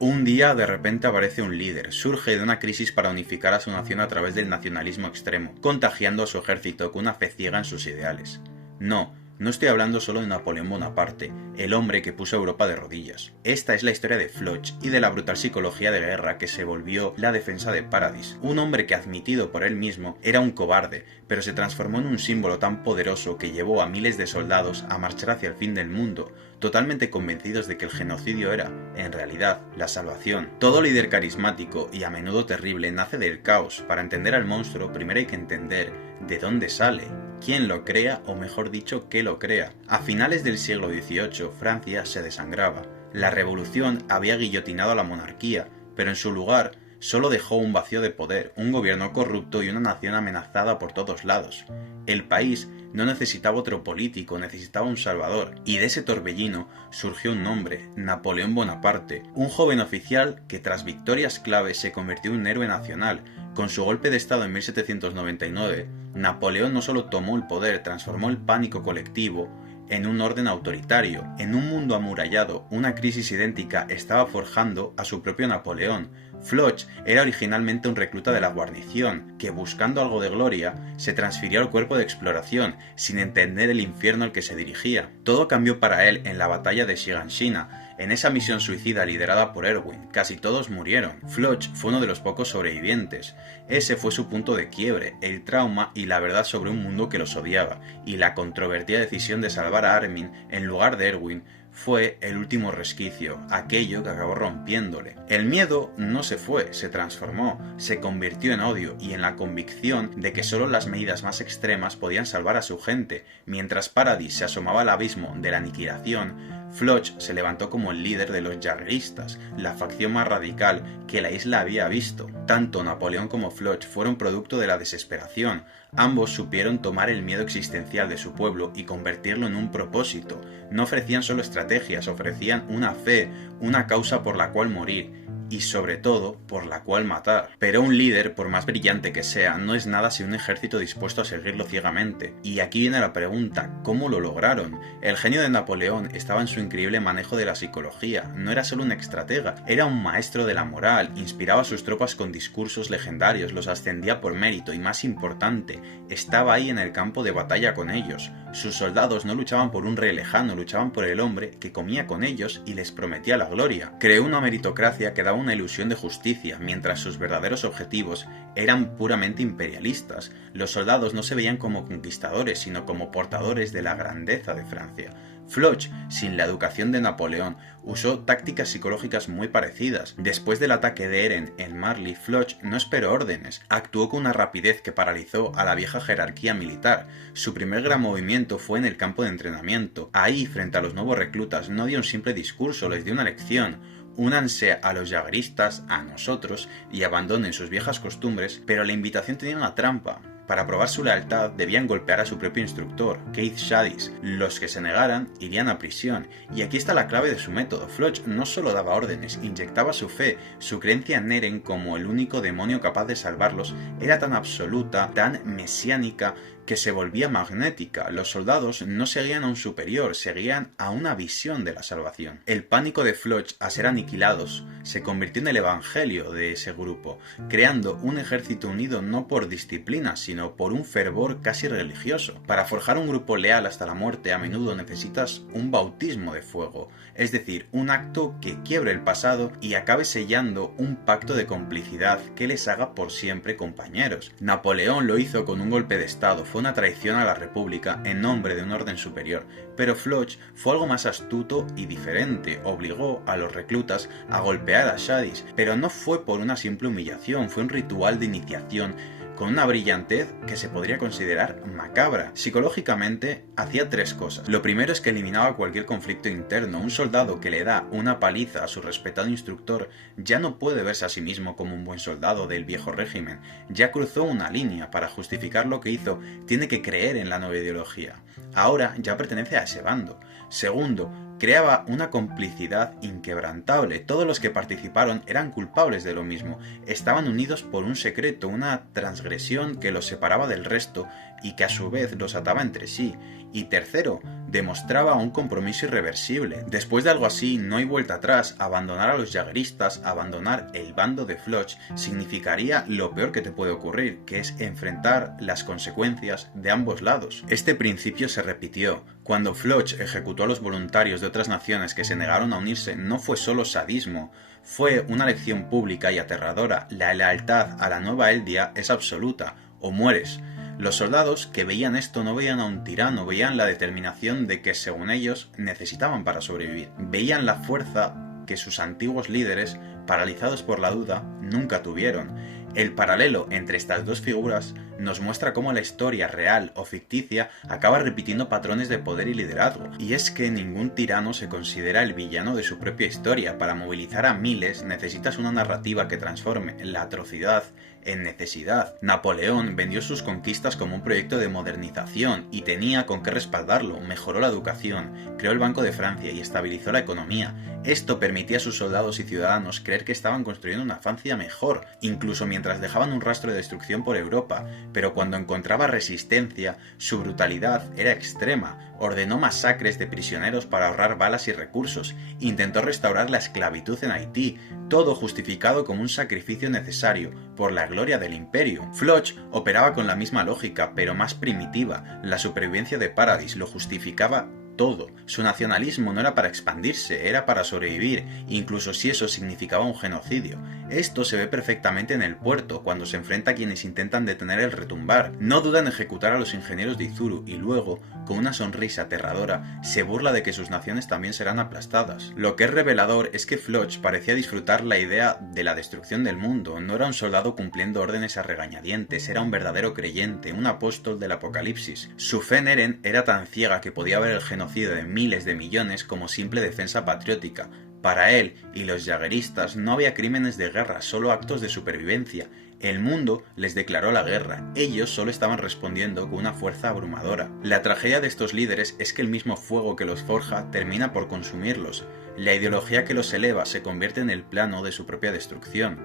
Un día de repente aparece un líder, surge de una crisis para unificar a su nación a través del nacionalismo extremo, contagiando a su ejército con una fe ciega en sus ideales. No estoy hablando solo de Napoleón Bonaparte, el hombre que puso a Europa de rodillas. Esta es la historia de Floch y de la brutal psicología de guerra que se volvió la defensa de Paradis. Un hombre que, admitido por él mismo, era un cobarde, pero se transformó en un símbolo tan poderoso que llevó a miles de soldados a marchar hacia el fin del mundo, totalmente convencidos de que el genocidio era, en realidad, la salvación. Todo líder carismático y a menudo terrible nace del caos. Para entender al monstruo, primero hay que entender de dónde sale, quién lo crea o mejor dicho, qué lo crea. A finales del siglo XVIII, Francia se desangraba. La revolución había guillotinado a la monarquía, pero en su lugar solo dejó un vacío de poder, un gobierno corrupto y una nación amenazada por todos lados. El país no necesitaba otro político, necesitaba un salvador, y de ese torbellino surgió un nombre, Napoleón Bonaparte, un joven oficial que tras victorias claves se convirtió en un héroe nacional. Con su golpe de estado en 1799, Napoleón no solo tomó el poder, transformó el pánico colectivo en un orden autoritario. En un mundo amurallado, una crisis idéntica estaba forjando a su propio Napoleón. Floch era originalmente un recluta de la guarnición, que buscando algo de gloria, se transfirió al cuerpo de exploración, sin entender el infierno al que se dirigía. Todo cambió para él en la batalla de Shiganshina. En esa misión suicida liderada por Erwin, casi todos murieron. Floch fue uno de los pocos sobrevivientes. Ese fue su punto de quiebre, el trauma y la verdad sobre un mundo que los odiaba, y la controvertida decisión de salvar a Armin en lugar de Erwin fue el último resquicio, aquello que acabó rompiéndole. El miedo no se fue, se transformó, se convirtió en odio y en la convicción de que solo las medidas más extremas podían salvar a su gente. Mientras Paradis se asomaba al abismo de la aniquilación, Floch se levantó como el líder de los Jaegeristas, la facción más radical que la isla había visto. Tanto Napoleón como Floch fueron producto de la desesperación. Ambos supieron tomar el miedo existencial de su pueblo y convertirlo en un propósito. No ofrecían solo estrategias, ofrecían una fe, una causa por la cual morir y sobre todo por la cual matar. Pero un líder, por más brillante que sea, no es nada sin un ejército dispuesto a seguirlo ciegamente. Y aquí viene la pregunta, ¿cómo lo lograron? El genio de Napoleón estaba en su increíble manejo de la psicología. No era solo un estratega, era un maestro de la moral, inspiraba a sus tropas con discursos legendarios, los ascendía por mérito y, más importante, estaba ahí en el campo de batalla con ellos. Sus soldados no luchaban por un rey lejano, luchaban por el hombre que comía con ellos y les prometía la gloria. Creó una meritocracia que daba una ilusión de justicia, mientras sus verdaderos objetivos eran puramente imperialistas. Los soldados no se veían como conquistadores, sino como portadores de la grandeza de Francia. Floch, sin la educación de Napoleón, usó tácticas psicológicas muy parecidas. Después del ataque de Eren en Marly, Floch no esperó órdenes, actuó con una rapidez que paralizó a la vieja jerarquía militar. Su primer gran movimiento fue en el campo de entrenamiento. Ahí, frente a los nuevos reclutas, no dio un simple discurso, les dio una lección. Únanse a los jaegeristas, a nosotros, y abandonen sus viejas costumbres, pero la invitación tenía una trampa. Para probar su lealtad debían golpear a su propio instructor, Keith Shadis. Los que se negaran irían a prisión. Y aquí está la clave de su método. Floch no solo daba órdenes, inyectaba su fe. Su creencia en Eren como el único demonio capaz de salvarlos era tan absoluta, tan mesiánica, que se volvía magnética. Los soldados no seguían a un superior, seguían a una visión de la salvación. El pánico de Floch a ser aniquilados se convirtió en el evangelio de ese grupo, creando un ejército unido no por disciplina, sino por un fervor casi religioso. Para forjar un grupo leal hasta la muerte a menudo necesitas un bautismo de fuego, es decir, un acto que quiebre el pasado y acabe sellando un pacto de complicidad que les haga por siempre compañeros. Napoleón lo hizo con un golpe de estado, fue una traición a la República en nombre de un orden superior, pero Floch fue algo más astuto y diferente, obligó a los reclutas a golpear a Shadis, pero no fue por una simple humillación, fue un ritual de iniciación con una brillantez que se podría considerar macabra. Psicológicamente, hacía tres cosas. Lo primero es que eliminaba cualquier conflicto interno. Un soldado que le da una paliza a su respetado instructor ya no puede verse a sí mismo como un buen soldado del viejo régimen. Ya cruzó una línea. Para justificar lo que hizo, tiene que creer en la nueva ideología. Ahora ya pertenece a ese bando. Segundo, creaba una complicidad inquebrantable. Todos los que participaron eran culpables de lo mismo, estaban unidos por un secreto, una transgresión que los separaba del resto y que a su vez los ataba entre sí. Y tercero, demostraba un compromiso irreversible. Después de algo así, no hay vuelta atrás. Abandonar a los jaegeristas, abandonar el bando de Floch, significaría lo peor que te puede ocurrir, que es enfrentar las consecuencias de ambos lados. Este principio se repitió. Cuando Floch ejecutó a los voluntarios de otras naciones que se negaron a unirse, no fue solo sadismo, fue una lección pública y aterradora. La lealtad a la Nueva Eldia es absoluta, o mueres. Los soldados que veían esto no veían a un tirano, veían la determinación de que según ellos necesitaban para sobrevivir. Veían la fuerza que sus antiguos líderes, paralizados por la duda, nunca tuvieron. El paralelo entre estas dos figuras nos muestra cómo la historia real o ficticia acaba repitiendo patrones de poder y liderazgo. Y es que ningún tirano se considera el villano de su propia historia. Para movilizar a miles necesitas una narrativa que transforme la atrocidad en necesidad. Napoleón vendió sus conquistas como un proyecto de modernización y tenía con qué respaldarlo. Mejoró la educación, creó el Banco de Francia y estabilizó la economía. Esto permitía a sus soldados y ciudadanos creer que estaban construyendo una Francia mejor, incluso mientras dejaban un rastro de destrucción por Europa, pero cuando encontraba resistencia, su brutalidad era extrema. Ordenó masacres de prisioneros para ahorrar balas y recursos, intentó restaurar la esclavitud en Haití, todo justificado como un sacrificio necesario por la gloria del imperio. Floch operaba con la misma lógica, pero más primitiva. La supervivencia de Paradis lo justificaba todo. Su nacionalismo no era para expandirse, era para sobrevivir, incluso si eso significaba un genocidio. Esto se ve perfectamente en el puerto, cuando se enfrenta a quienes intentan detener el retumbar. No duda en ejecutar a los ingenieros de Izuru y luego, con una sonrisa aterradora, se burla de que sus naciones también serán aplastadas. Lo que es revelador es que Floch parecía disfrutar la idea de la destrucción del mundo. No era un soldado cumpliendo órdenes a regañadientes, era un verdadero creyente, un apóstol del apocalipsis. Su fe en Eren era tan ciega que podía ver el genocidio de miles de millones como simple defensa patriótica. Para él y los jaegeristas no había crímenes de guerra, solo actos de supervivencia. El mundo les declaró la guerra, ellos solo estaban respondiendo con una fuerza abrumadora. La tragedia de estos líderes es que el mismo fuego que los forja termina por consumirlos. La ideología que los eleva se convierte en el plano de su propia destrucción.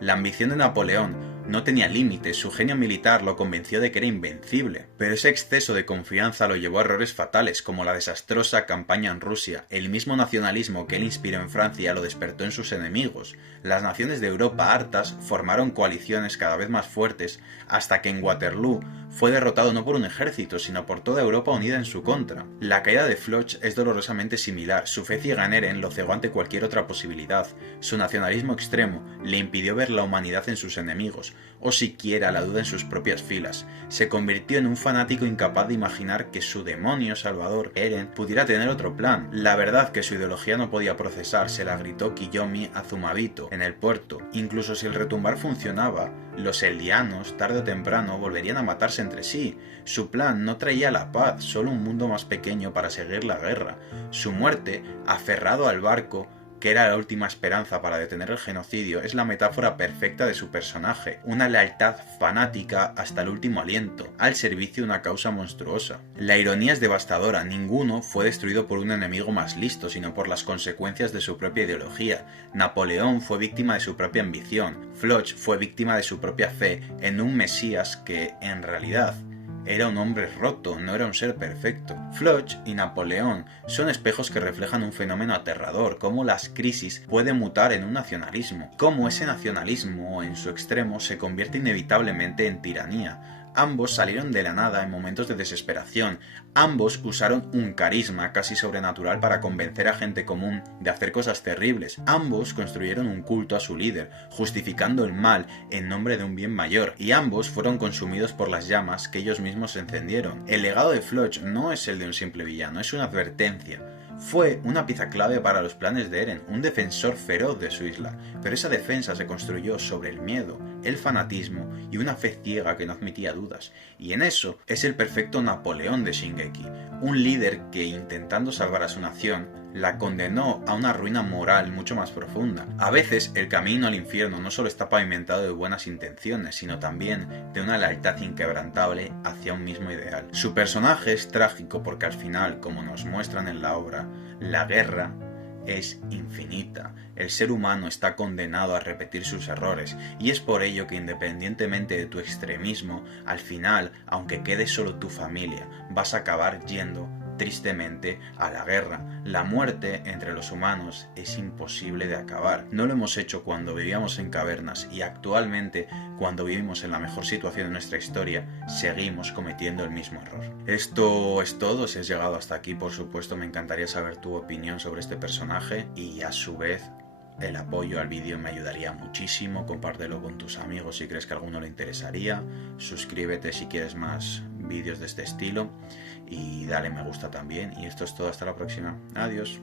La ambición de Napoleón no tenía límites, su genio militar lo convenció de que era invencible, pero ese exceso de confianza lo llevó a errores fatales como la desastrosa campaña en Rusia. El mismo nacionalismo que él inspiró en Francia lo despertó en sus enemigos. Las naciones de Europa hartas formaron coaliciones cada vez más fuertes hasta que en Waterloo fue derrotado no por un ejército, sino por toda Europa unida en su contra. La caída de Floch es dolorosamente similar. Su fe ciega en Eren lo cegó ante cualquier otra posibilidad. Su nacionalismo extremo le impidió ver la humanidad en sus enemigos, o siquiera la duda en sus propias filas. Se convirtió en un fanático incapaz de imaginar que su demonio salvador, Eren, pudiera tener otro plan. La verdad que su ideología no podía procesar se la gritó Kiyomi a Zumabito en el puerto. Incluso si el retumbar funcionaba, los eldianos, tarde o temprano, volverían a matarse entre sí. Su plan no traía la paz, solo un mundo más pequeño para seguir la guerra. Su muerte, aferrado al barco, que era la última esperanza para detener el genocidio, es la metáfora perfecta de su personaje, una lealtad fanática hasta el último aliento, al servicio de una causa monstruosa. La ironía es devastadora, ninguno fue destruido por un enemigo más listo, sino por las consecuencias de su propia ideología. Napoleón fue víctima de su propia ambición, Floch fue víctima de su propia fe en un Mesías que, en realidad, era un hombre roto, no era un ser perfecto. Floch y Napoleón son espejos que reflejan un fenómeno aterrador, cómo las crisis pueden mutar en un nacionalismo, cómo ese nacionalismo, en su extremo, se convierte inevitablemente en tiranía. Ambos salieron de la nada en momentos de desesperación. Ambos usaron un carisma casi sobrenatural para convencer a gente común de hacer cosas terribles. Ambos construyeron un culto a su líder, justificando el mal en nombre de un bien mayor. Y ambos fueron consumidos por las llamas que ellos mismos encendieron. El legado de Floch no es el de un simple villano, es una advertencia. Fue una pieza clave para los planes de Eren, un defensor feroz de su isla, pero esa defensa se construyó sobre el miedo, el fanatismo y una fe ciega que no admitía dudas. Y en eso es el perfecto Napoleón de Shingeki, un líder que, intentando salvar a su nación, la condenó a una ruina moral mucho más profunda. A veces el camino al infierno no solo está pavimentado de buenas intenciones, sino también de una lealtad inquebrantable hacia un mismo ideal. Su personaje es trágico porque al final, como nos muestran en la obra, la guerra es infinita. El ser humano está condenado a repetir sus errores, y es por ello que independientemente de tu extremismo, al final, aunque quede solo tu familia, vas a acabar yendo tristemente a la guerra. La muerte entre los humanos es imposible de acabar. No lo hemos hecho cuando vivíamos en cavernas, y actualmente, cuando vivimos en la mejor situación de nuestra historia, seguimos cometiendo el mismo error. Esto es todo. Si has llegado hasta aquí, por supuesto, me encantaría saber tu opinión sobre este personaje, y a su vez el apoyo al vídeo me ayudaría muchísimo. Compártelo con tus amigos si crees que a alguno le interesaría. Suscríbete si quieres más vídeos de este estilo y dale me gusta también. Y esto es todo, hasta la próxima. Adiós.